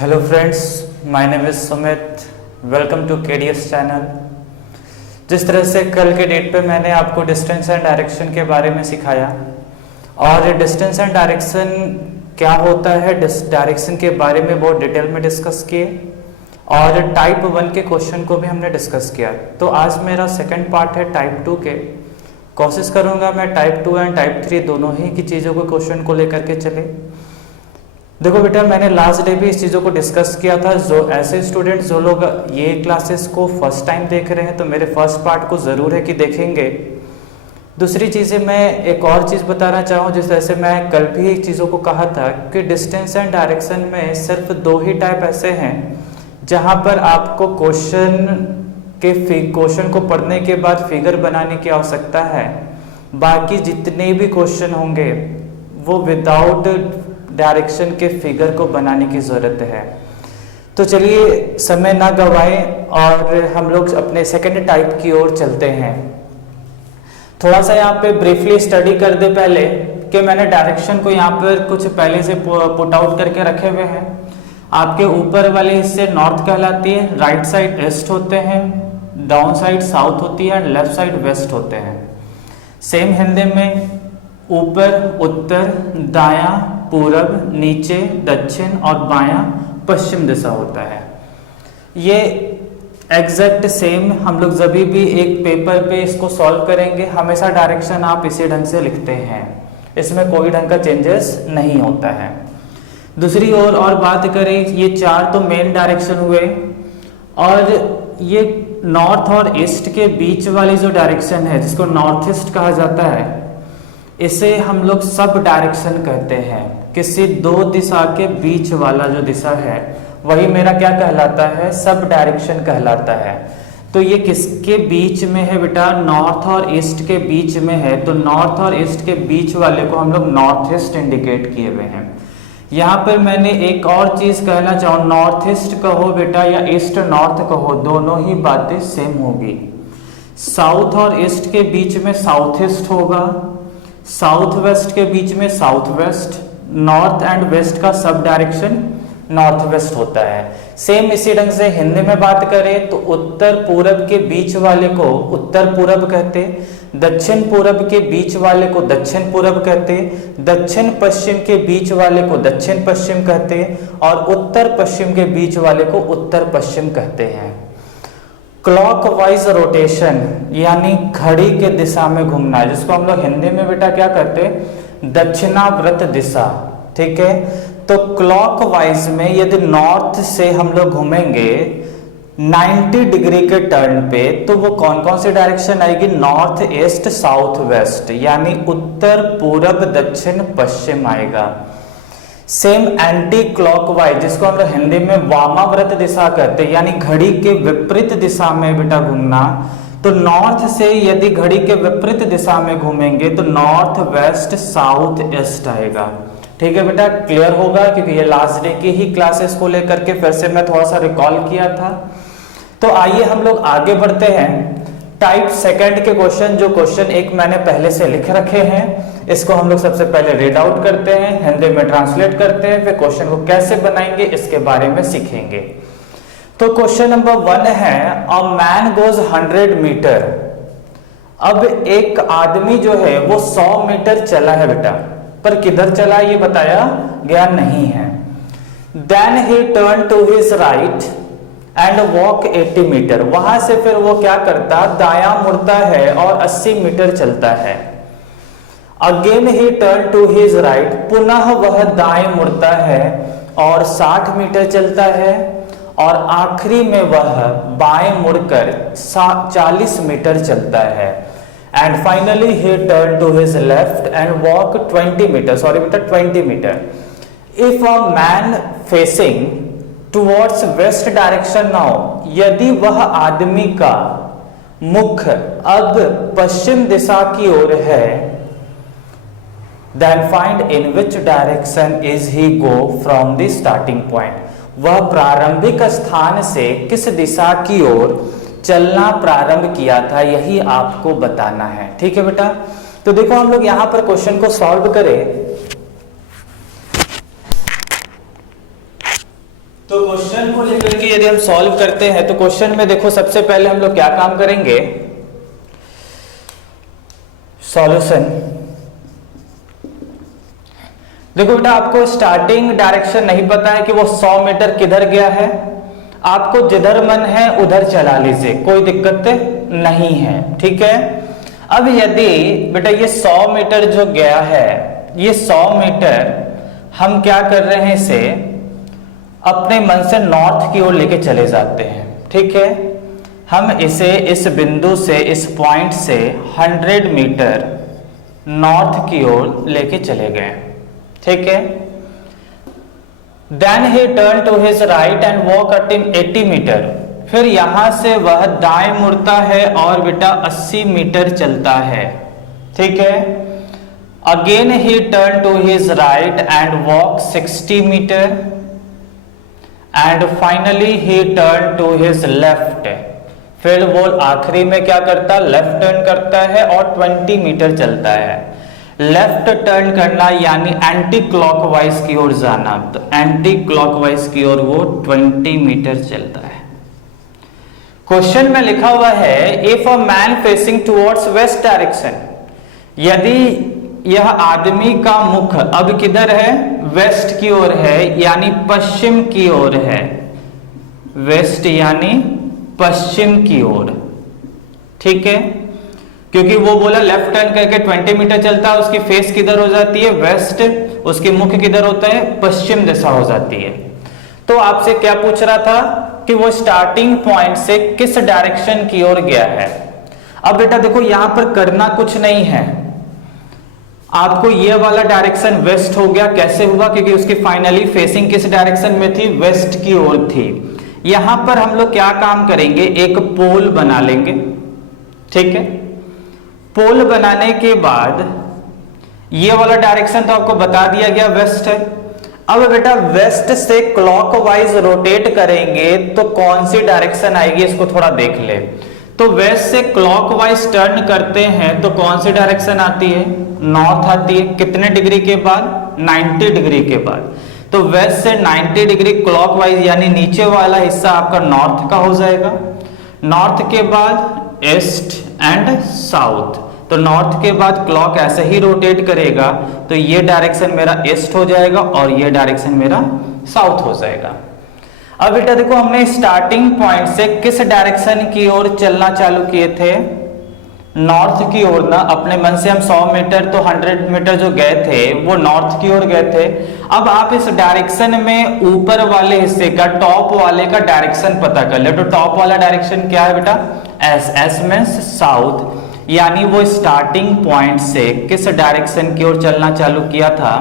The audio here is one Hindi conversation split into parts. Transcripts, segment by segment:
Hello friends, my name is Sumit. Welcome to KDS channel. जिस तरह से कल के डेट पे मैंने आपको डिस्टेंस एंड डायरेक्शन के बारे में सिखाया और डिस्टेंस एंड डायरेक्शन क्या होता है, डायरेक्शन के बारे में बहुत डिटेल में डिस्कस किए और टाइप 1 के क्वेश्चन को भी हमने डिस्कस किया। तो आज मेरा सेकंड पार्ट है टाइप 2 के। कोशिश करूँगा मैं टाइप 2 एंड टाइप 3 दोनों ही की चीज़ों को क्वेश्चन को लेकर के चले। देखो बेटा, मैंने लास्ट डे भी इस चीज़ों को डिस्कस किया था। जो ऐसे स्टूडेंट्स जो लोग ये क्लासेस को फर्स्ट टाइम देख रहे हैं तो मेरे फर्स्ट पार्ट को ज़रूर है कि देखेंगे। दूसरी चीज़ें मैं एक और चीज़ बताना चाहूँ, जिस तरह से मैं कल भी एक चीज़ों को कहा था कि डिस्टेंस एंड डायरेक्शन में सिर्फ दो ही टाइप ऐसे हैं जहाँ पर आपको क्वेश्चन को पढ़ने के बाद फिगर बनाने की आवश्यकता है। बाकी जितने भी क्वेश्चन होंगे वो विदाउट डायरेक्शन के फिगर को बनाने की ज़रूरत है। तो चलिए समय ना गवाएं और हम लोग अपने सेकंड टाइप की ओर चलते हैं। थोड़ा सा यहाँ पे ब्रीफली स्टडी कर दे पहले कि मैंने डायरेक्शन को यहाँ पर कुछ पहले से पुट आउट करके रखे हुए हैं। आपके ऊपर वाले हिस्से नॉर्थ कहलाती है, राइट साइड ईस्ट होते हैं, डाउन साइड साउथ होती है, लेफ्ट साइड वेस्ट होते हैं। सेम हिंदी में ऊपर उत्तर, दायां पूरब, नीचे दक्षिण और बायां पश्चिम दिशा होता है। ये एग्जैक्ट सेम हम लोग जब भी एक पेपर पे इसको सॉल्व करेंगे हमेशा डायरेक्शन आप इसी ढंग से लिखते हैं, इसमें कोई ढंग का चेंजेस नहीं होता है। दूसरी ओर और बात करें, ये चार तो मेन डायरेक्शन हुए और ये नॉर्थ और ईस्ट के बीच वाली जो डायरेक्शन है जिसको नॉर्थ ईस्ट कहा जाता है, इसे हम लोग सब डायरेक्शन कहते हैं। किसी दो दिशा के बीच वाला जो दिशा है वही मेरा क्या कहलाता है, सब डायरेक्शन कहलाता है। तो ये किसके बीच में है बेटा, नॉर्थ और ईस्ट के बीच में है। तो नॉर्थ और ईस्ट के बीच वाले को हम लोग नॉर्थ ईस्ट इंडिकेट किए हुए हैं। यहाँ पर मैंने एक और चीज कहना चाहूँ, नॉर्थ ईस्ट कहो बेटा या ईस्ट नॉर्थ कहो, दोनों ही बातें सेम होगी। साउथ और ईस्ट के बीच में साउथ ईस्ट होगा, साउथ वेस्ट के बीच में south west, north and west का सब डायरेक्शन नॉर्थ वेस्ट होता है। सेम इसी ढंग से हिंदी में बात करें तो उत्तर पूरब के बीच वाले को उत्तर पूरब कहते, दक्षिण पूरब के बीच वाले को दक्षिण पूरब कहते, दक्षिण पश्चिम के बीच वाले को दक्षिण पश्चिम कहते और उत्तर पश्चिम के बीच वाले को उत्तर पश्चिम कहते हैं। क्लॉकवाइज रोटेशन यानी घड़ी के दिशा में घूमना, जिसको हम लोग हिंदी में बेटा क्या कहते हैं, दक्षिणावर्त दिशा। ठीक है, तो क्लॉकवाइज में यदि नॉर्थ से हम लोग घूमेंगे 90 डिग्री के टर्न पे तो वो कौन कौन सी डायरेक्शन आएगी, नॉर्थ ईस्ट साउथ वेस्ट, यानी उत्तर पूरब दक्षिण पश्चिम आएगा। सेम एंटी क्लॉकवाइज जिसको हम लोग हिंदी में वामाव्रत दिशा कहते हैं, यानी घड़ी के विपरीत दिशा में बेटा घूमना। तो नॉर्थ से यदि घड़ी के विपरीत दिशा में घूमेंगे तो नॉर्थ वेस्ट साउथ ईस्ट आएगा। ठीक है बेटा, क्लियर होगा क्योंकि ये लास्ट डे की ही क्लासेस को लेकर के फिर से मैं थोड़ा सा रिकॉल किया था। तो आइए हम लोग आगे बढ़ते हैं। टाइप सेकंड के क्वेश्चन, जो क्वेश्चन एक मैंने पहले से लिख रखे हैं, इसको हम लोग सबसे पहले रीड आउट करते हैं, हिंदी में ट्रांसलेट करते हैं, फिर क्वेश्चन को कैसे बनाएंगे इसके बारे में सीखेंगे। तो क्वेश्चन नंबर 1 है, अ मैन गोज 100 मीटर। अब एक आदमी जो है वो 100 मीटर चला है बेटा, पर किधर चला ये बताया गया नहीं है। Then he turn to his right and walk 80 meter. वहां से फिर वो क्या करता, दायां मुड़ता है और 80 मीटर चलता है। Again he turn to his right, पुनः वह दाएं मुड़ता है और 60 मीटर चलता है और आखिरी में वह बाएं मुड़कर 40 मीटर चलता है। And finally he turn to his left and walk 20 meter, sorry बेटा 20 meter. If a man facing towards west direction now, यदि वह आदमी का मुख अब पश्चिम दिशा की ओर है, then find in which direction is he go from the starting point. वह प्रारंभिक स्थान से किस दिशा की ओर चलना प्रारंभ किया था, यही आपको बताना है। ठीक है बेटा, तो देखो हम लोग यहां पर क्वेश्चन को सॉल्व करें तो क्वेश्चन को लेकर के यदि हम सॉल्व करते हैं तो क्वेश्चन में देखो सबसे पहले हम लोग क्या काम करेंगे, सॉल्यूशन। देखो बेटा, आपको स्टार्टिंग डायरेक्शन नहीं पता है कि वो 100 मीटर किधर गया है, आपको जिधर मन है उधर चला लीजिए, कोई दिक्कत नहीं है, ठीक है। अब यदि बेटा ये 100 मीटर जो गया है, ये 100 मीटर हम क्या कर रहे हैं, इसे अपने मन से नॉर्थ की ओर लेके चले जाते हैं, ठीक है। हम इसे इस बिंदु से, इस पॉइंट से 100 मीटर नॉर्थ की ओर लेके चले गए, ठीक है। Then he turn to his right and walk at in 80 meter. फिर यहां से वह दाएं मुड़ता है और बेटा 80 मीटर चलता है, ठीक है। Again he turn to his right and walk 60 meter and finally he turn to his left. फिर वो आखिरी में क्या करता, लेफ्ट टर्न करता है और 20 मीटर चलता है। लेफ्ट टर्न करना यानी एंटी क्लॉकवाइज की ओर जाना, तो एंटी क्लॉकवाइज की ओर वो 20 मीटर चलता है। क्वेश्चन में लिखा हुआ है if a man facing towards west direction, यदि यह आदमी का मुख अब किधर है, वेस्ट की ओर है, यानी पश्चिम की ओर है, वेस्ट यानी पश्चिम की ओर, ठीक है। क्योंकि वो बोला लेफ्ट टर्न करके 20 मीटर चलता है, उसकी फेस किधर हो जाती है, वेस्ट, उसके मुख किधर होता है, पश्चिम दिशा हो जाती है। तो आपसे क्या पूछ रहा था कि वो स्टार्टिंग पॉइंट से किस डायरेक्शन की ओर गया है। अब बेटा देखो, यहां पर करना कुछ नहीं है, आपको ये वाला डायरेक्शन वेस्ट हो गया। कैसे हुआ, क्योंकि उसकी फाइनली फेसिंग किस डायरेक्शन में थी, वेस्ट की ओर थी। यहां पर हम लोग क्या काम करेंगे, एक पोल बना लेंगे, ठीक है। पोल बनाने के बाद ये वाला डायरेक्शन तो आपको बता दिया गया, वेस्ट है। अब बेटा वेस्ट से क्लॉकवाइज रोटेट करेंगे तो कौन सी डायरेक्शन आएगी, इसको थोड़ा देख ले। तो वेस्ट से क्लॉकवाइज टर्न करते हैं तो कौन सी डायरेक्शन आती है, नॉर्थ आती है। कितने डिग्री के बाद, 90 डिग्री के बाद। तो वेस्ट से 90 डिग्री क्लॉकवाइज यानी नीचे वाला हिस्सा आपका नॉर्थ का हो जाएगा। नॉर्थ के बाद ईस्ट एंड साउथ, तो नॉर्थ के बाद क्लॉक ऐसे ही रोटेट करेगा तो ये डायरेक्शन मेरा ईस्ट हो जाएगा और ये डायरेक्शन मेरा साउथ हो जाएगा। अब बेटा देखो, हमने स्टार्टिंग पॉइंट से किस डायरेक्शन की ओर चलना चालू किए थे, नॉर्थ की ओर ना। अपने मन से हम 100 मीटर तो 100 मीटर जो गए थे वो नॉर्थ की ओर गए थे। अब आप इस डायरेक्शन में ऊपर वाले हिस्से का, टॉप वाले का डायरेक्शन पता कर ले। तो टॉप वाला डायरेक्शन क्या है बेटा, एस, एस में साउथ, यानी वो स्टार्टिंग पॉइंट से किस डायरेक्शन की ओर चलना चालू किया था,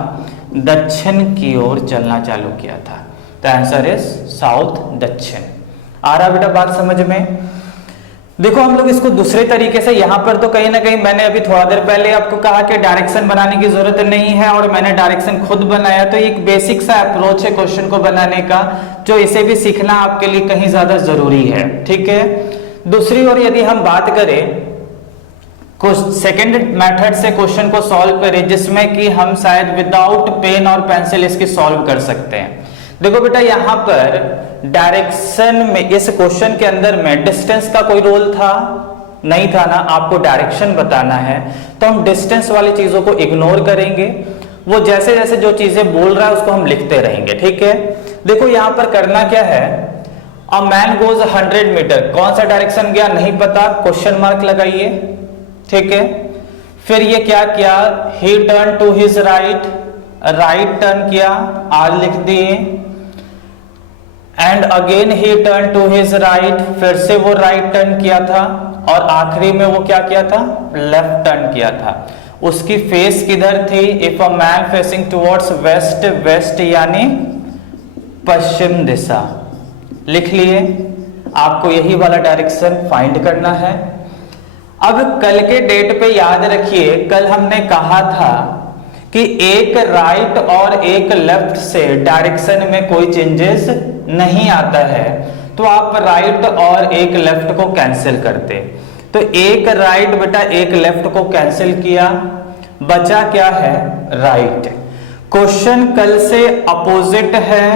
दक्षिण की ओर चलना चालू किया था। तो आंसर इज साउथ, दक्षिण। आ रहा बेटा बात समझ में। देखो हम लोग इसको दूसरे तरीके से, यहां पर तो कहीं ना कहीं मैंने अभी थोड़ा देर पहले आपको कहा कि डायरेक्शन बनाने की जरूरत नहीं है और मैंने डायरेक्शन खुद बनाया। तो एक बेसिक सा अप्रोच है क्वेश्चन को बनाने का, जो इसे भी सीखना आपके लिए कहीं ज्यादा जरूरी है, ठीक है। दूसरी ओर यदि हम बात करें सेकेंड मेथड से क्वेश्चन को सॉल्व करें, जिसमें कि हम शायद विदाउट पेन और पेंसिल इसकी सॉल्व कर सकते हैं। देखो बेटा, यहां पर डायरेक्शन में, इस क्वेश्चन के अंदर में डिस्टेंस का कोई रोल था नहीं था ना, आपको डायरेक्शन बताना है तो हम डिस्टेंस वाली चीजों को इग्नोर करेंगे। वो जैसे जैसे जो चीजें बोल रहा है उसको हम लिखते रहेंगे, ठीक है। देखो यहां पर करना क्या है, अ मैन गोज 100 मीटर, कौन सा डायरेक्शन गया नहीं पता, क्वेश्चन मार्क लगाइए, ठीक है। फिर ये क्या किया, he turn to his right, right turn किया, आर लिख दिए। And again he turn to his right, फिर से वो राइट टर्न किया था और आखिरी में वो क्या किया था, लेफ्ट टर्न किया था। उसकी फेस किधर थी, if a man facing towards west, west यानी पश्चिम दिशा, लिख लिए। आपको यही वाला डायरेक्शन फाइंड करना है। अब कल के डेट पे याद रखिए, कल हमने कहा था कि एक राइट और एक लेफ्ट से डायरेक्शन में कोई चेंजेस नहीं आता है, तो आप राइट और एक लेफ्ट को कैंसिल करते। तो एक राइट बेटा एक लेफ्ट को कैंसिल किया, बचा क्या है, राइट। क्वेश्चन कल से अपोजिट है,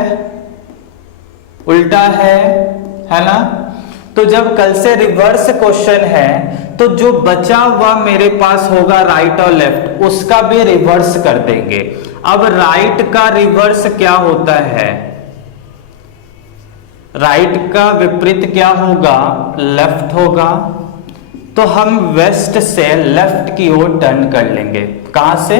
उल्टा है ना। तो जब कल से रिवर्स क्वेश्चन है तो जो बचा हुआ मेरे पास होगा राइट और लेफ्ट, उसका भी रिवर्स कर देंगे। अब राइट का रिवर्स क्या होता है, राइट का विपरीत क्या होगा, लेफ्ट होगा। तो हम वेस्ट से लेफ्ट की ओर टर्न कर लेंगे। कहां से,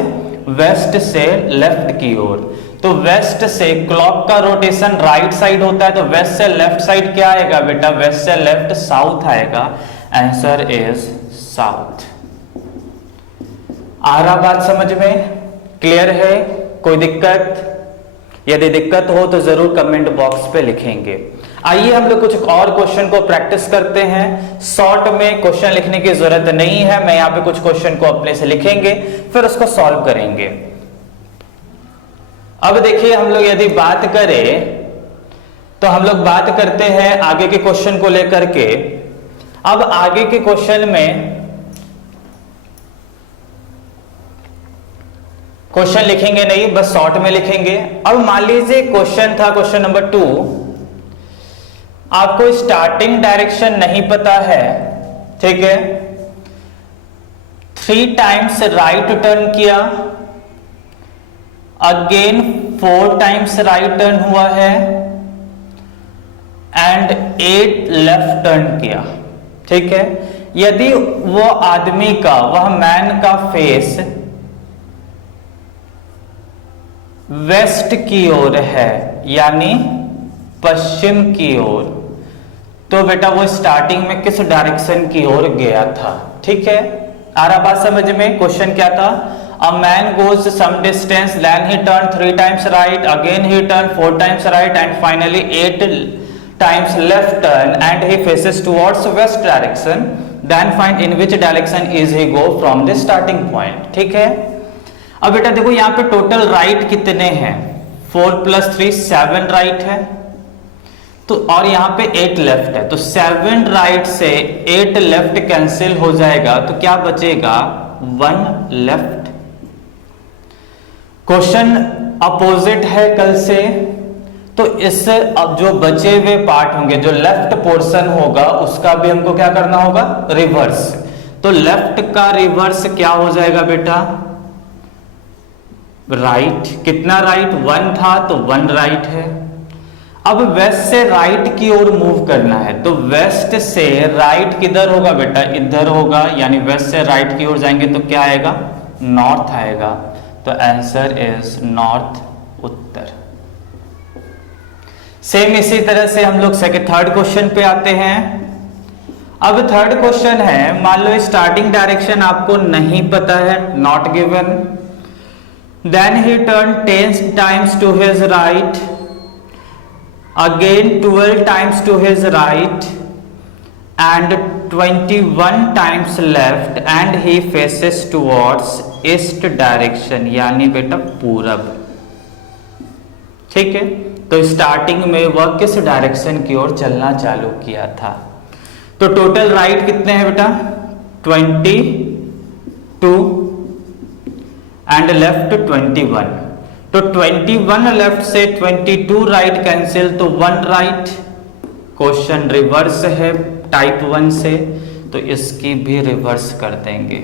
वेस्ट से लेफ्ट की ओर। तो वेस्ट से क्लॉक का रोटेशन राइट साइड होता है, तो वेस्ट से लेफ्ट साइड क्या आएगा बेटा, वेस्ट से लेफ्ट साउथ आएगा। Answer is south. आ रहा बात समझ में, क्लियर है, कोई दिक्कत? यदि दिक्कत हो तो जरूर कमेंट बॉक्स पे लिखेंगे। आइए हम लोग कुछ और क्वेश्चन को प्रैक्टिस करते हैं। शॉर्ट में क्वेश्चन लिखने की जरूरत नहीं है, मैं यहाँ पे कुछ क्वेश्चन को अपने से लिखेंगे फिर उसको सॉल्व करेंगे। अब देखिए हम लोग यदि बात करें तो हम लोग बात करते हैं आगे के क्वेश्चन को लेकर के। अब आगे के क्वेश्चन में क्वेश्चन लिखेंगे नहीं, बस शॉर्ट में लिखेंगे। अब मान लीजिए क्वेश्चन था क्वेश्चन नंबर 2, आपको स्टार्टिंग डायरेक्शन नहीं पता है, ठीक है। 3 टाइम्स राइट टर्न किया, अगेन 4 टाइम्स राइट टर्न हुआ है एंड 8 लेफ्ट टर्न किया, ठीक है। यदि वो आदमी का, वह मैन का फेस वेस्ट की ओर है यानी पश्चिम की ओर, तो बेटा वो स्टार्टिंग में किस डायरेक्शन की ओर गया था, ठीक है। आ रहा बात समझ में? क्वेश्चन क्या था, a man goes some distance, then he turn 3 times right, again he turn 4 times right and finally 8 times left turn and he faces towards west direction, then find in which direction is he go from the starting point, ठीक है। अब बेटा देखो यहाँ पे टोटल राइट कितने हैं, 4 + 3 7 राइट है, तो और यहाँ पे 8 लेफ्ट है, तो 7 राइट से 8 लेफ्ट कैंसिल हो जाएगा, तो क्या बचेगा, 1 लेफ्ट। क्वेश्चन अपोजिट है कल से, तो इससे अब जो बचे हुए पार्ट होंगे, जो लेफ्ट पोर्शन होगा उसका भी हमको क्या करना होगा, रिवर्स। तो लेफ्ट का रिवर्स क्या हो जाएगा बेटा, राइट। कितना राइट, 1 था तो 1 राइट है। अब वेस्ट से राइट की ओर मूव करना है, तो वेस्ट से राइट किधर होगा बेटा, इधर होगा, यानी वेस्ट से राइट की ओर जाएंगे तो क्या आएगा, नॉर्थ आएगा। तो answer is north, Uttar. Same इसी तरह से हम लोग थर्ड क्वेश्चन पे आते हैं। अब थर्ड क्वेश्चन है, मान लो स्टार्टिंग डायरेक्शन आपको नहीं पता है, not given, then he turn 10 times to his right, again 12 times to his right and 21 times left and he faces towards east direction यानी बेटा पूरब, ठीक है। तो स्टार्टिंग में वह किस डायरेक्शन की ओर चलना चालू किया था, तो टोटल राइट कितने हैं बेटा, 22 एंड लेफ्ट 21, तो 21 लेफ्ट से 22 राइट कैंसिल, तो 1 राइट। क्वेश्चन रिवर्स है टाइप 1 से, तो इसकी भी रिवर्स कर देंगे।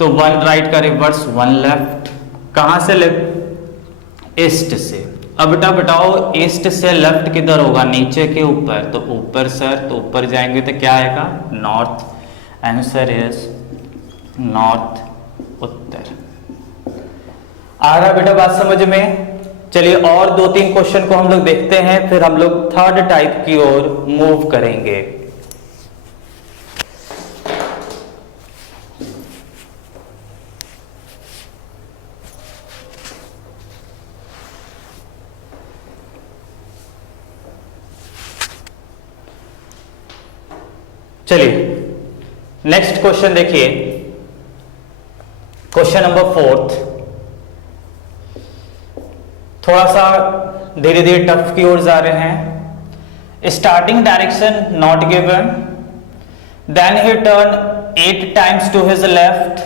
तो 1 राइट का रिवर्स 1 लेफ्ट। कहां से लेफ्ट, ईस्ट से। अब बेटा बताओ ईस्ट से लेफ्ट किधर होगा, नीचे के ऊपर, तो ऊपर सर, तो ऊपर जाएंगे तो क्या आएगा, नॉर्थ। आंसर इज नॉर्थ, उत्तर। आ रहा बेटा बात समझ में? चलिए और 2-3 क्वेश्चन को हम लोग देखते हैं, फिर हम लोग थर्ड टाइप की ओर मूव करेंगे। चलिए नेक्स्ट क्वेश्चन देखिए, क्वेश्चन नंबर 4। थोड़ा सा धीरे धीरे टफ की ओर जा रहे हैं। Starting direction not given, then he turn 8 times to his left,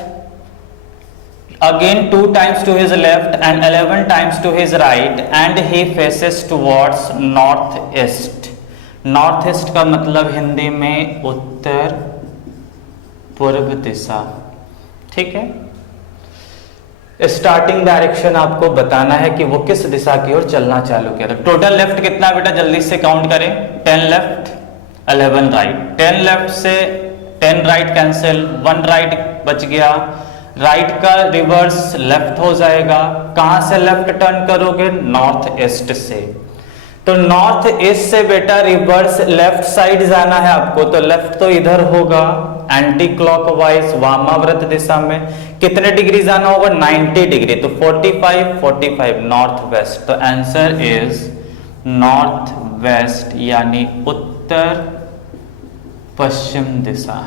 again 2 times to his left and 11 times to his right and he faces towards north east. North east का मतलब हिंदी में उत्तर पूर्व दिशा, ठीक है। स्टार्टिंग डायरेक्शन आपको बताना है कि वो किस दिशा की ओर चलना चालू किया था। टोटल लेफ्ट कितना बेटा, जल्दी से काउंट करें। 10 लेफ्ट 11 राइट। 10 लेफ्ट से 10 राइट कैंसिल, 1 राइट बच गया। राइट का रिवर्स लेफ्ट हो जाएगा। कहां से लेफ्ट टर्न करोगे, नॉर्थ ईस्ट से। तो नॉर्थ ईस्ट से बेटा रिवर्स लेफ्ट साइड जाना है आपको, तो लेफ्ट तो इधर होगा एंटी क्लॉकवाइज वामाव्रत दिशा में। कितने डिग्री जाना होगा, 90 डिग्री। तो 45 नॉर्थ वेस्ट। तो आंसर इज नॉर्थ वेस्ट यानी उत्तर पश्चिम दिशा।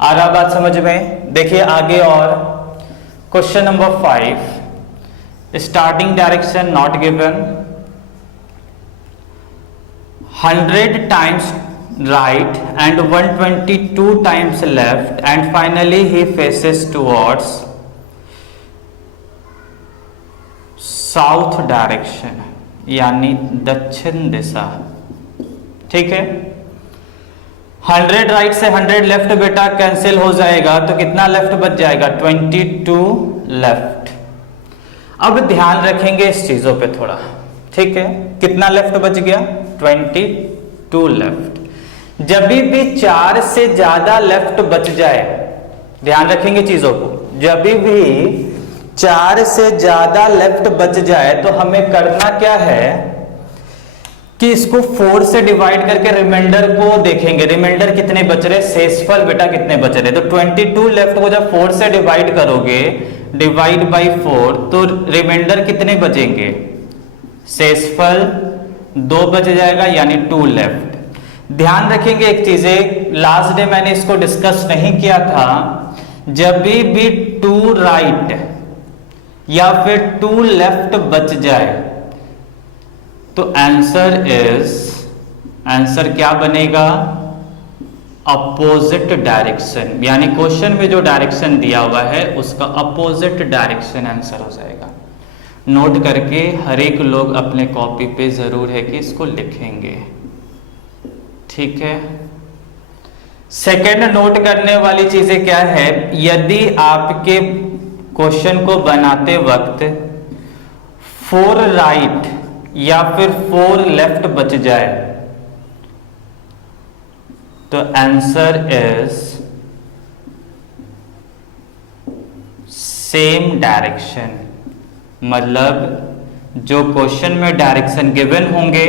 आ रहा बात समझ में। देखिए आगे और question number 5, starting direction not given. 100 times right and 122 times left and finally he faces towards south direction यानी दक्षिण दिशा, ठीक है। 100 राइट से 100 लेफ्ट बेटा कैंसिल हो जाएगा, तो कितना लेफ्ट बच जाएगा, 22 लेफ्ट। अब ध्यान रखेंगे इस चीजों पे थोड़ा, ठीक है। कितना लेफ्ट बच गया, 22 लेफ्ट। जब भी 4 से ज्यादा लेफ्ट बच जाए, ध्यान रखेंगे चीजों को, जब भी 4 से ज्यादा लेफ्ट बच जाए तो हमें करना क्या है कि इसको 4 से डिवाइड करके रिमाइंडर को देखेंगे। रिमाइंडर कितने बच रहे, शेषफल बेटा कितने बच रहे। तो 22 लेफ्ट को जब 4 से डिवाइड करोगे, डिवाइड बाई 4, तो रिमाइंडर कितने बचेंगे, शेषफल 2 बच जाएगा यानी 2 लेफ्ट। ध्यान रखेंगे एक चीज, लास्ट डे मैंने इसको डिस्कस नहीं किया था, जब भी 2 राइट या फिर 2 लेफ्ट बच जाए तो आंसर क्या बनेगा, अपोजिट डायरेक्शन। यानी क्वेश्चन में जो डायरेक्शन दिया हुआ है उसका अपोजिट डायरेक्शन आंसर हो जाएगा। नोट करके हर एक लोग अपने कॉपी पे जरूर है कि इसको लिखेंगे, ठीक है। सेकंड नोट करने वाली चीजें क्या है, यदि आपके क्वेश्चन को बनाते वक्त 4 राइट या फिर 4 लेफ्ट बच जाए तो आंसर इज सेम डायरेक्शन। मतलब जो क्वेश्चन में डायरेक्शन गिवन होंगे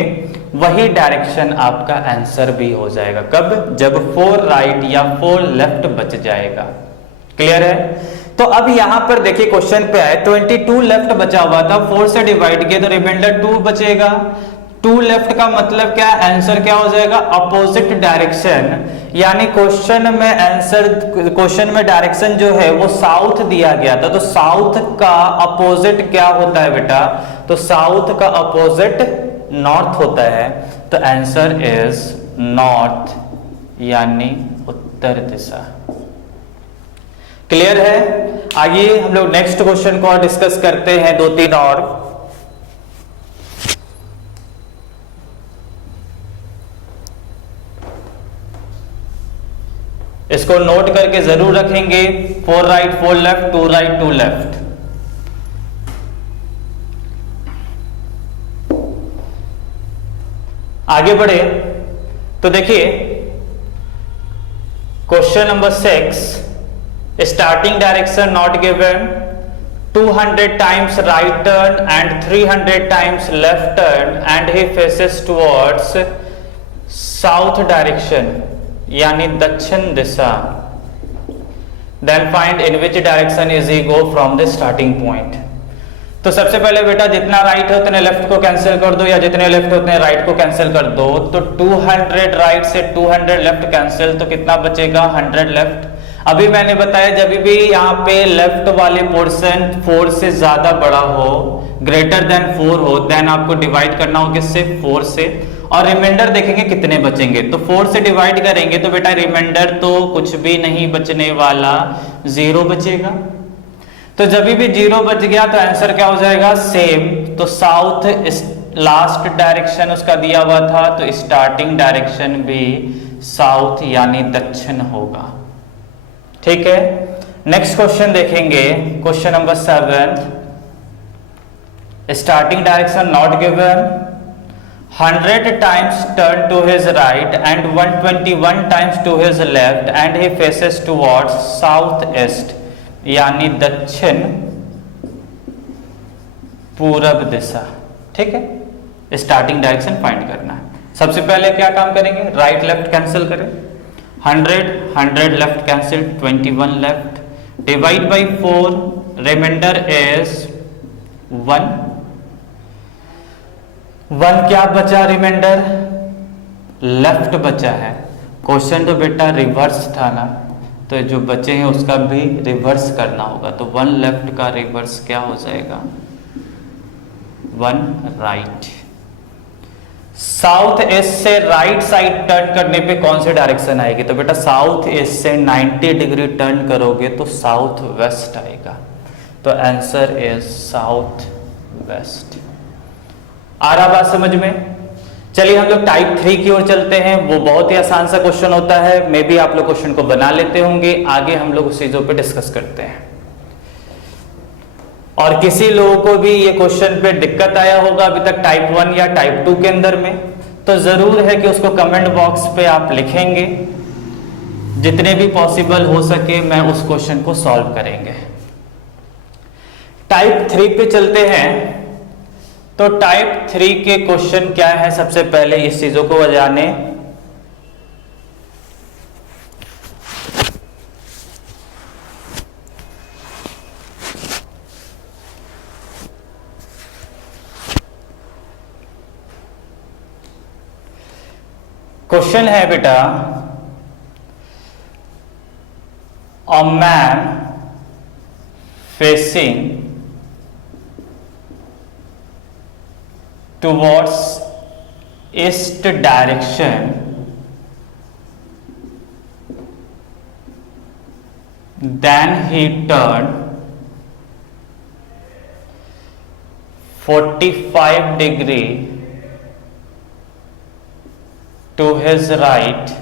वही डायरेक्शन आपका आंसर भी हो जाएगा। कब, जब 4 राइट या 4 लेफ्ट बच जाएगा। क्लियर है। तो अब यहां पर देखिए क्वेश्चन पे आए, 22 लेफ्ट बचा हुआ था, 4 से डिवाइड किया तो रिमाइंडर 2 बचेगा। 2 लेफ्ट का मतलब क्या, आंसर क्या हो जाएगा, अपोजिट डायरेक्शन। यानी क्वेश्चन में आंसर, क्वेश्चन में डायरेक्शन जो है वो साउथ दिया गया था, तो साउथ का अपोजिट क्या होता है बेटा, तो साउथ का अपोजिट नॉर्थ होता है। तो आंसर इज नॉर्थ यानी उत्तर दिशा। क्लियर है। आइए हम लोग नेक्स्ट क्वेश्चन को और डिस्कस करते हैं, 2-3 और। इसको नोट करके जरूर रखेंगे, 4 राइट 4 लेफ्ट, 2 राइट 2 लेफ्ट। आगे बढ़े तो देखिए question number 6, starting direction not given. 200 times right turn and 300 times left turn and he faces towards south direction यानी दक्षिण दिशा। Then find in which direction is he go from the starting point। तो सबसे पहले बेटा जितना राइट है उतने लेफ्ट को कैंसिल कर दो, या जितने लेफ्ट है उतने राइट को कैंसिल कर दो। तो 200 राइट से 200 लेफ्ट कैंसिल, तो कितना बचेगा, 100 लेफ्ट। अभी मैंने बताया जब भी यहाँ पे लेफ्ट वाले पोर्शन 4 से ज्यादा बड़ा हो, ग्रेटर देन 4 हो, देन आपको डिवाइड करना हो किससे, 4 से, और रिमाइंडर देखेंगे कितने बचेंगे। तो 4 से डिवाइड करेंगे तो बेटा रिमाइंडर तो कुछ भी नहीं बचने वाला, 0 बचेगा। तो जब भी 0 बच गया तो आंसर क्या हो जाएगा, सेम। तो साउथ लास्ट डायरेक्शन उसका दिया हुआ था, तो स्टार्टिंग डायरेक्शन भी साउथ यानी दक्षिण होगा। ठीक है, नेक्स्ट क्वेश्चन देखेंगे, question number 7। Starting direction not given, 100 times turn to his right and 121 times to his left and he faces towards south east यानी दक्षिण पूरब दिशा। ठीक है, स्टार्टिंग डायरेक्शन फाइंड करना है। सबसे पहले क्या काम करेंगे, राइट लेफ्ट कैंसिल करें, 100 left cancel, 21 left, divide by 4, remainder is 1 क्या बचा, रिमाइंडर लेफ्ट बचा है। क्वेश्चन तो बेटा रिवर्स था ना, तो जो बचे हैं उसका भी रिवर्स करना होगा, तो 1 लेफ्ट का रिवर्स क्या हो जाएगा, 1 राइट। साउथ ईस्ट से राइट साइड टर्न करने पे कौन सी डायरेक्शन आएगी, तो बेटा साउथ ईस्ट से 90 डिग्री टर्न करोगे तो साउथ वेस्ट आएगा, तो आंसर इज साउथ वेस्ट। आ रहा बात समझ में। चलिए हम लोग टाइप 3 की ओर चलते हैं, वो बहुत ही आसान सा क्वेश्चन होता है, मे बी आप लोग क्वेश्चन को बना लेते होंगे, आगे हम लोग उस चीजों पे डिस्कस करते हैं। और किसी लोगों को भी ये क्वेश्चन पे दिक्कत आया होगा अभी तक टाइप 1 या टाइप 2 के अंदर में, तो जरूर है कि उसको कमेंट बॉक्स पे आप लिखेंगे, जितने भी पॉसिबल हो सके मैं उस क्वेश्चन को सॉल्व करेंगे। टाइप 3 पे चलते हैं, तो टाइप 3 के क्वेश्चन क्या है, सबसे पहले इस चीजों को जाने। क्वेश्चन है बेटा, अ man facing towards east direction then he turned 45 degree to his right,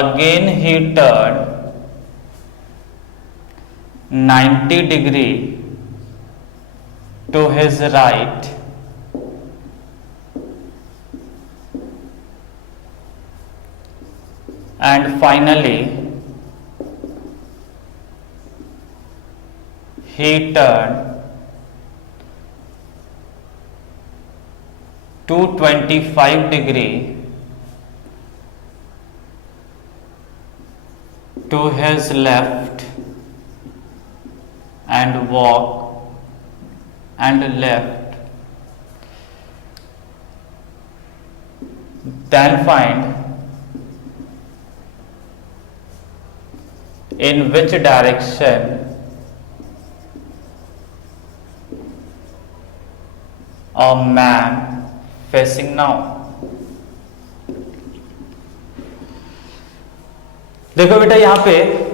again he turned 90 degree to his right, and finally he turned 225 degree to his left and walk and left, then find in which direction a man facing now। देखो बेटा यहाँ पे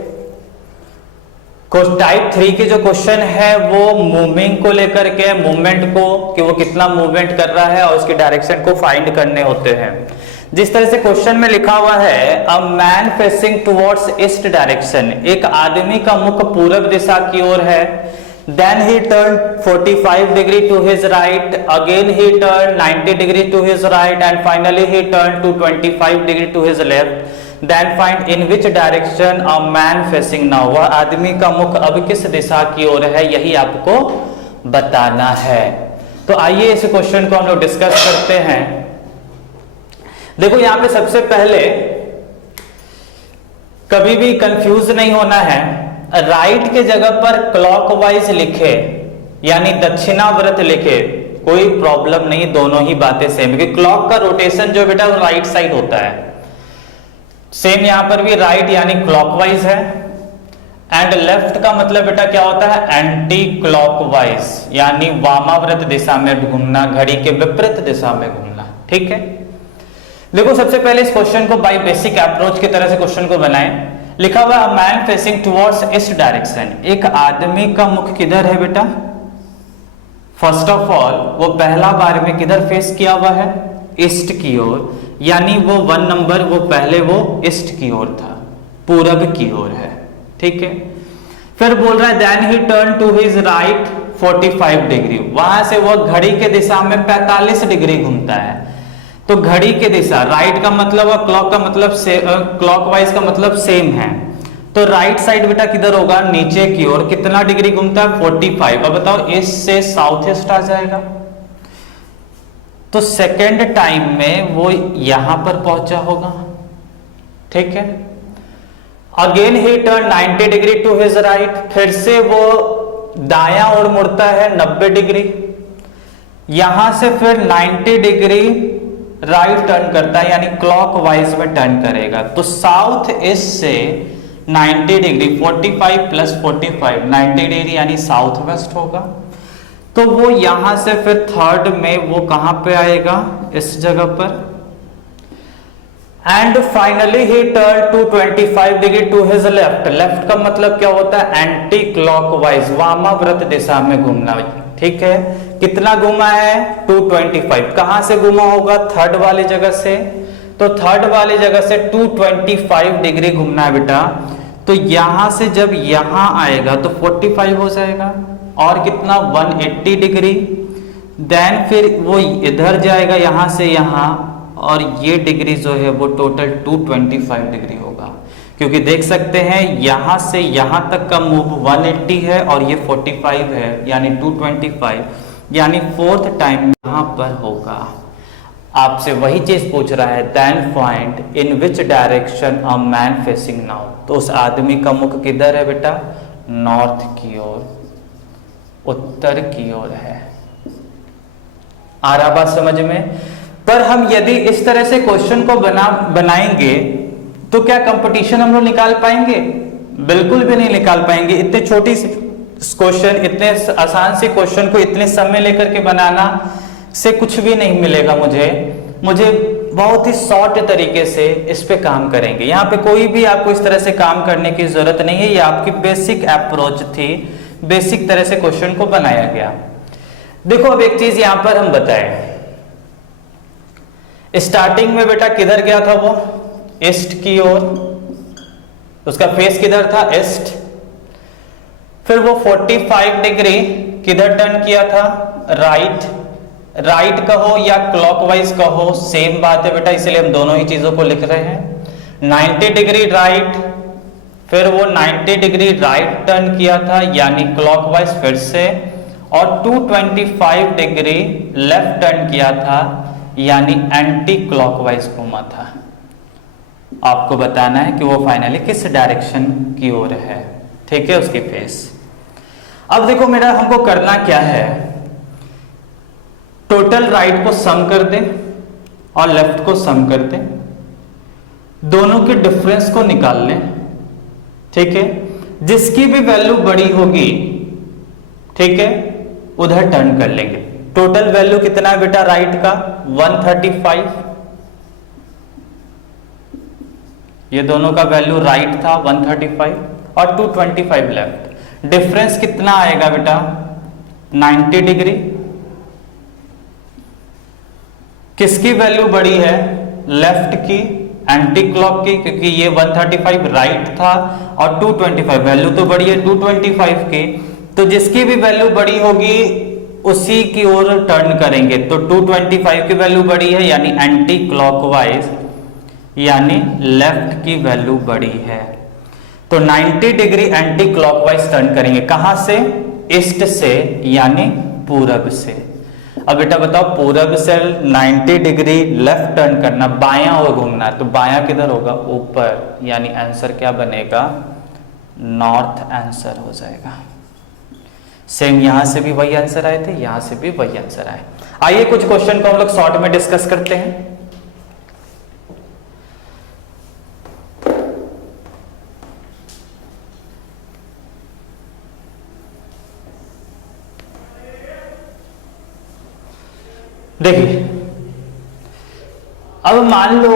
टाइप 3 के जो क्वेश्चन है वो मूविंग को लेकर के, मूवमेंट को, कि वो कितना मूवमेंट कर रहा है और उसके डायरेक्शन को फाइंड करने होते हैं। जिस तरह से क्वेश्चन में लिखा हुआ है, a man facing towards east direction, एक आदमी का मुख पूरब दिशा की ओर है, then he turn 45 degree to his right, again he turn 90 degree to his right, and finally he turn to 25 degree to his left, then find in which direction a man facing now, वह आदमी का मुख अब किस दिशा की ओर है, यही आपको बताना है। तो आइए इस क्वेश्चन को हम लोग डिस्कस करते हैं। देखो यहां पे सबसे पहले कभी भी कंफ्यूज नहीं होना है, राइट के जगह पर क्लॉकवाइज लिखे यानी दक्षिणावर्त लिखे, कोई प्रॉब्लम नहीं, दोनों ही बातें सेम, क्योंकि क्लॉक का रोटेशन जो बेटा वो राइट साइड होता है। सेम यहां पर भी राइट यानी क्लॉकवाइज है, एंड लेफ्ट का मतलब बेटा क्या होता है, एंटी क्लॉकवाइज यानी वामाव्रत दिशा में घूमना, घड़ी के विपरीत दिशा में घूमना। ठीक है, देखो सबसे पहले इस क्वेश्चन को बाय बेसिक अप्रोच की तरह से क्वेश्चन को बनाएं। लिखा हुआ अ man facing towards east direction, एक आदमी का मुख किधर है बेटा? फर्स्ट ऑफ ऑल वो पहला बार में किधर फेस किया हुआ है? ईस्ट की ओर, यानी वो 1 नंबर वो पहले वो ईस्ट की ओर था, पूरब की ओर है, ठीक है। फिर बोल रहा है then he turn to his right 45 degree, वहां से वो घड़ी के दिशा में 45 डिग्री घूमता है। तो घड़ी के दिशा, राइट का मतलब और क्लॉक का मतलब से क्लॉकवाइज का मतलब सेम है, तो राइट साइड बेटा किधर होगा? नीचे की ओर। कितना डिग्री घूमता है? 45। अब बताओ ईस्ट से साउथ ईस्ट आ जाएगा, तो सेकेंड टाइम में वो यहां पर पहुंचा होगा, ठीक है। Again he turn 90 degree to his right, फिर से वो दायां ओर मुड़ता है 90 डिग्री, यहां से फिर 90 डिग्री राइट टर्न करता है, यानी क्लॉकवाइज में टर्न करेगा। तो साउथ ईस्ट से 90 डिग्री 45 प्लस 45 90 डिग्री यानी साउथ वेस्ट होगा। तो वो यहां से फिर थर्ड में वो कहां पे आएगा? इस जगह पर। And finally he turn to 25 degree to his left, left का मतलब क्या होता है? एंटी क्लॉकवाइज, वामाव्रत दिशा में घूमना, ठीक है। कितना घूमा है? 225। कहां से घूमा होगा? थर्ड वाली जगह से, तो थर्ड वाली जगह से 225 डिग्री घूमना है बेटा। तो यहां से जब यहां आएगा तो 45 हो जाएगा, और कितना? 180 डिग्री। देन फिर वो इधर जाएगा यहां से यहां, और ये डिग्री जो है वो टोटल 225 डिग्री होगा, क्योंकि देख सकते हैं यहां से यहां तक का मूव 180 है और ये 45 है, यानी 225, यानी फोर्थ टाइम यहां पर होगा। आपसे वही चीज पूछ रहा है, then find in which direction a man facing now, तो उस आदमी का मुख किधर है बेटा? नॉर्थ की ओर, उत्तर की ओर है। आ रहा बात समझ में? पर हम यदि इस तरह से क्वेश्चन को बनाएंगे तो क्या कंपटीशन हम लोग निकाल पाएंगे? बिल्कुल भी नहीं निकाल पाएंगे। इतने छोटी सी क्वेश्चन, इतने आसान से क्वेश्चन को इतने समय लेकर के बनाना से कुछ भी नहीं मिलेगा। मुझे बहुत ही शॉर्ट तरीके से इस पे काम करेंगे। यहाँ पे कोई भी आपको इस तरह से काम करने की जरूरत नहीं है, ये आपकी बेसिक अप्रोच थी, बेसिक तरह से क्वेश्चन को बनाया गया। देखो अब एक चीज यहां पर हम बताएं, स्टार्टिंग में बेटा किधर गया था वो? ईस्ट की ओर, उसका फेस किधर था? ईस्ट। फिर वो 45 डिग्री किधर टर्न किया था? राइट। राइट कहो या क्लॉकवाइज कहो सेम बात है बेटा, इसलिए हम दोनों ही चीजों को लिख रहे हैं। 90 डिग्री राइट, फिर वो 90 डिग्री राइट टर्न किया था यानी क्लॉकवाइज फिर से, और 225 डिग्री लेफ्ट टर्न किया था यानी एंटी क्लॉकवाइज घूमा था। आपको बताना है कि वो फाइनली किस डायरेक्शन की ओर है, ठीक है, उसकी फेस। अब देखो मेरा हमको करना क्या है, टोटल राइट को सम कर दें और लेफ्ट को सम कर दें, दोनों के डिफरेंस को निकाल लें, ठीक है। जिसकी भी वैल्यू बड़ी होगी, ठीक है, उधर टर्न कर लेंगे। टोटल वैल्यू कितना है बेटा राइट का? 135। ये दोनों का वैल्यू राइट था 135 और 225 लेफ्ट। डिफरेंस कितना आएगा बेटा? 90 डिग्री। किसकी वैल्यू बड़ी है? लेफ्ट की, एंटी क्लॉक की, क्योंकि ये 135 राइट था और 225 वैल्यू तो बड़ी है 225 की, तो जिसकी भी वैल्यू बड़ी होगी उसी की ओर टर्न करेंगे। तो 225 की वैल्यू बड़ी है यानी एंटी क्लॉकवाइज, यानी लेफ्ट की वैल्यू बड़ी है, तो 90 डिग्री एंटी क्लॉकवाइज टर्न करेंगे। कहां से? ईस्ट से, यानी पूरब से। अब बेटा बताओ, पूरब से 90 डिग्री लेफ्ट टर्न करना, बायां ओर घूमना, तो बायां किधर होगा? ऊपर, यानी आंसर क्या बनेगा? नॉर्थ आंसर हो जाएगा। सेम यहां से भी वही आंसर आए थे, यहां से भी वही आंसर आए। आइए कुछ क्वेश्चन को हम लोग शॉर्ट में डिस्कस करते हैं। देखिए, अब मान लो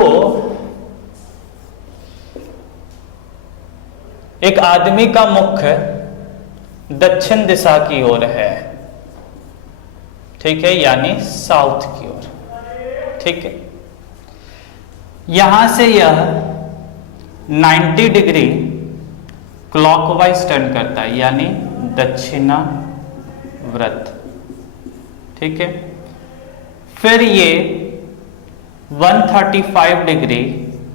एक आदमी का मुख दक्षिण दिशा की ओर है, ठीक है, यानी साउथ की ओर, ठीक है। यहां से यह 90 डिग्री क्लॉकवाइज टर्न करता है, यानी दक्षिणाव्रत, ठीक है। फिर ये 135 डिग्री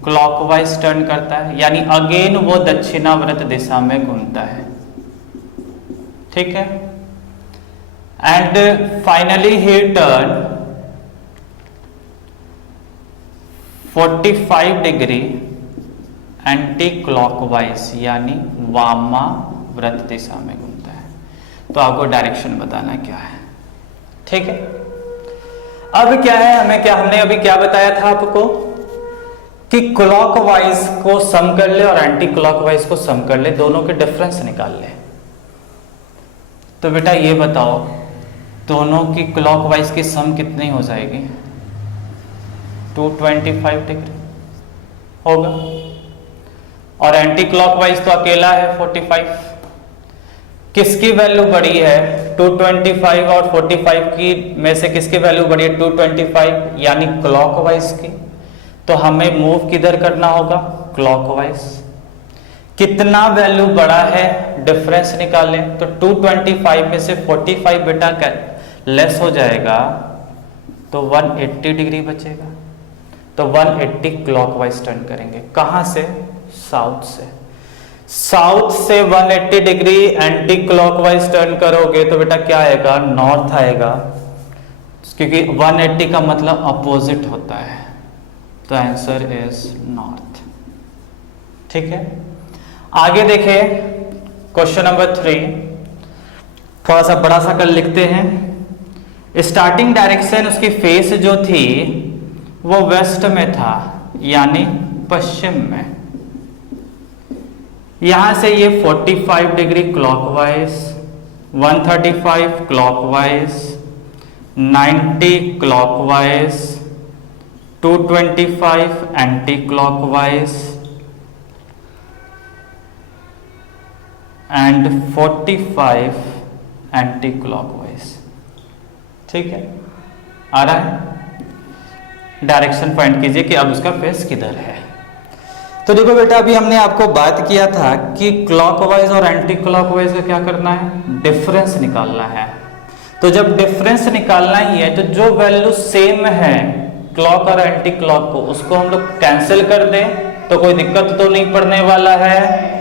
क्लॉकवाइज टर्न करता है, यानी अगेन वो दक्षिणाव्रत दिशा में घूमता है, ठीक है। And finally he turn 45 degree anti clockwise, यानी वामाव्रत दिशा में घूमता है। तो आपको डायरेक्शन बताना क्या है, ठीक है। अब क्या है, हमने अभी क्या बताया था आपको कि क्लॉकवाइज को सम कर ले और एंटी क्लॉकवाइज को सम कर ले, दोनों के डिफरेंस निकाल ले। तो बेटा ये बताओ, दोनों की क्लॉकवाइज की सम कितनी हो जाएगी? 225 डिग्री होगा, और एंटी क्लॉकवाइज तो अकेला है 45। किसकी वैल्यू बड़ी है? 225 और 45 की में से किसकी वैल्यू बड़ी है? 225, यानी क्लॉकवाइज की। तो हमें मूव किधर करना होगा? क्लॉकवाइज। कितना वैल्यू बड़ा है, डिफरेंस निकालें। तो 225 में से 45 बेटा लेस हो जाएगा, तो 180 डिग्री बचेगा। तो 180 क्लॉकवाइज टर्न करेंगे। कहां से? साउथ से। साउथ से 180 डिग्री एंटी क्लॉकवाइज टर्न करोगे तो बेटा क्या आएगा? नॉर्थ आएगा, क्योंकि 180 का मतलब अपोजिट होता है। तो आंसर इज नॉर्थ, ठीक है। आगे देखें क्वेश्चन नंबर 3, थोड़ा सा बड़ा सा कर लिखते हैं। स्टार्टिंग डायरेक्शन उसकी फेस जो थी वो वेस्ट में था, यानी पश्चिम में। यहां से ये 45 degree clockwise, 135 clockwise, 90 clockwise, 225 anti clockwise and 45 anti clockwise, ठीक है। आ रहा है? डायरेक्शन फाइंड कीजिए कि अब उसका फेस किधर है। तो देखो बेटा, अभी हमने आपको बात किया था कि क्लॉकवाइज और एंटी क्लॉकवाइज का क्या करना है? डिफरेंस निकालना है। तो जब डिफरेंस निकालना ही है तो जो वैल्यू सेम है क्लॉक और एंटी क्लॉक को, उसको हम लोग कैंसिल कर दें तो कोई दिक्कत तो नहीं पड़ने वाला है।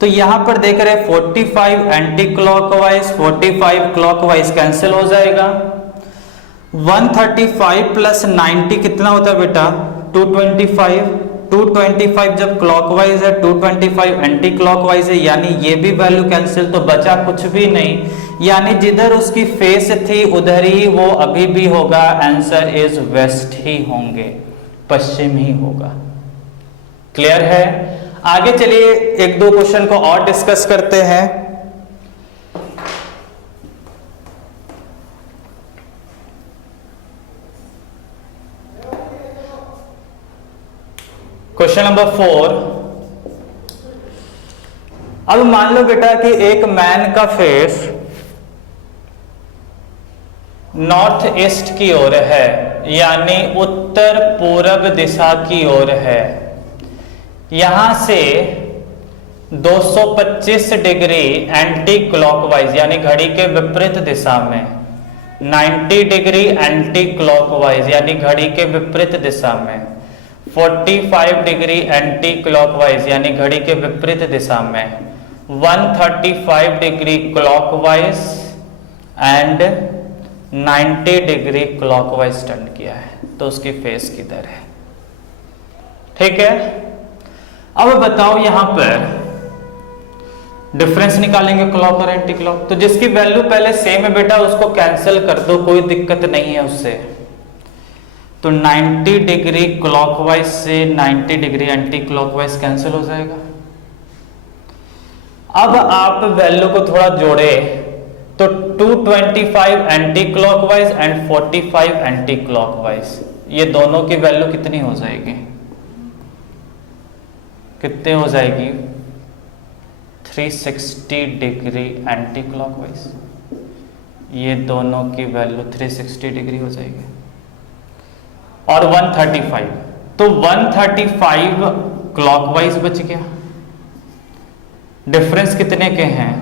तो यहां पर देख रहे 45 एंटी क्लॉकवाइज, 45 क्लॉकवाइज कैंसिल हो जाएगा। 135 प्लस 90 कितना होता है बेटा? 225। 225 जब क्लॉकवाइज है, 225 एंटी क्लॉकवाइज है, यानी ये भी वैल्यू कैंसिल, तो बचा कुछ भी नहीं, यानी जिधर उसकी फेस थी उधर ही वो अभी भी होगा। आंसर इज वेस्ट ही होंगे, पश्चिम ही होगा। क्लियर है? आगे चलिए एक दो क्वेश्चन को और डिस्कस करते हैं। Question number 4। अब मान लो बेटा कि एक मैन का फेस नॉर्थ ईस्ट की ओर है, यानी उत्तर पूर्व दिशा की ओर है। यहां से 225 डिग्री एंटी क्लॉकवाइज, यानी घड़ी के विपरीत दिशा में, 90 डिग्री एंटी क्लॉकवाइज, यानी घड़ी के विपरीत दिशा में, 45 डिग्री एंटी क्लॉकवाइज, यानी घड़ी के विपरीत दिशा में, 135 degree clockwise and 90 degree clockwise turn किया है। तो उसकी फेस किधर है? ठीक है। अब बताओ, यहां पर डिफरेंस निकालेंगे क्लॉक और एंटी क्लॉक। तो जिसकी वैल्यू पहले सेम है बेटा उसको कैंसिल कर दो, कोई दिक्कत नहीं है उससे। तो 90 डिग्री क्लॉकवाइज से 90 डिग्री एंटी क्लॉकवाइज कैंसिल हो जाएगा। अब आप वैल्यू को थोड़ा जोड़े तो 225 anti clockwise and 45 anti clockwise, ये दोनों की वैल्यू कितनी हो जाएगी? कितने हो जाएगी? 360 डिग्री एंटी क्लॉकवाइज, ये दोनों की वैल्यू 360 डिग्री हो जाएगी। और 135, तो 135 क्लॉकवाइज बच गया। डिफरेंस कितने के हैं?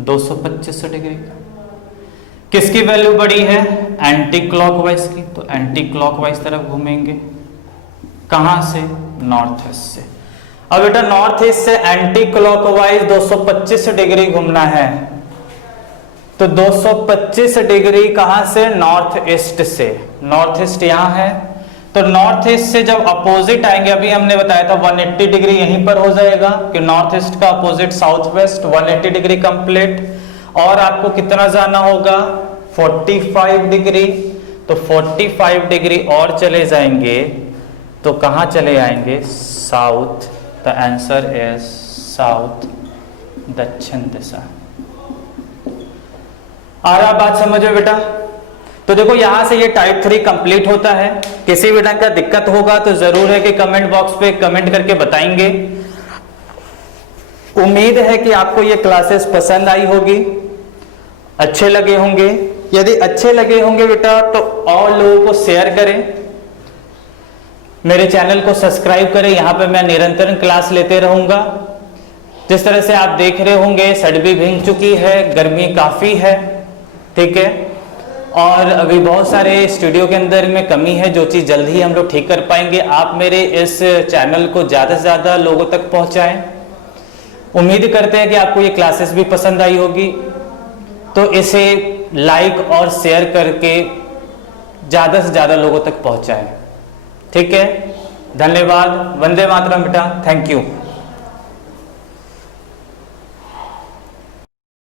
225 डिग्री। किसकी वैल्यू बड़ी है? एंटी क्लॉकवाइज की, तो एंटी क्लॉकवाइज तरफ घूमेंगे। कहां से? नॉर्थ ईस्ट से। अब बेटा नॉर्थ ईस्ट से एंटी क्लॉकवाइज 225 डिग्री घूमना है, तो 225 डिग्री कहां से? नॉर्थ ईस्ट से। नॉर्थ ईस्ट यहां है, तो नॉर्थ ईस्ट से जब अपोजिट आएंगे, अभी हमने बताया था 180 डिग्री यहीं पर हो जाएगा कि नॉर्थ ईस्ट का opposite south west 180 degree complete. और आपको कितना जाना होगा? 45 डिग्री। तो 45 डिग्री और चले जाएंगे तो कहां चले आएंगे? South. The answer is south, दक्षिण दिशा। आ रहा बात समझ में बेटा? तो देखो यहां से ये टाइप 3 कंप्लीट होता है। किसी भी ढंग का दिक्कत होगा तो जरूर है कि कमेंट बॉक्स पे कमेंट करके बताएंगे। उम्मीद है कि आपको ये क्लासेस पसंद आई होगी, अच्छे लगे होंगे। यदि अच्छे लगे होंगे बेटा तो और लोगों को शेयर करें, मेरे चैनल को सब्सक्राइब करें। यहाँ पे मैं निरंतर क्लास लेते रहूंगा। जिस तरह से आप देख रहे होंगे सर्दी भीग चुकी है, गर्मी काफी है, ठीक है, और अभी बहुत सारे स्टूडियो के अंदर में कमी है, जो चीज जल्द ही हम लोग ठीक कर पाएंगे। आप मेरे इस चैनल को ज्यादा से ज्यादा लोगों तक पहुंचाएं। उम्मीद करते हैं कि आपको ये क्लासेस भी पसंद आई होगी, तो इसे लाइक और शेयर करके ज्यादा से ज्यादा लोगों तक पहुंचाएं। ठीक है, धन्यवाद। वंदे मातरम बेटा, थैंक यू।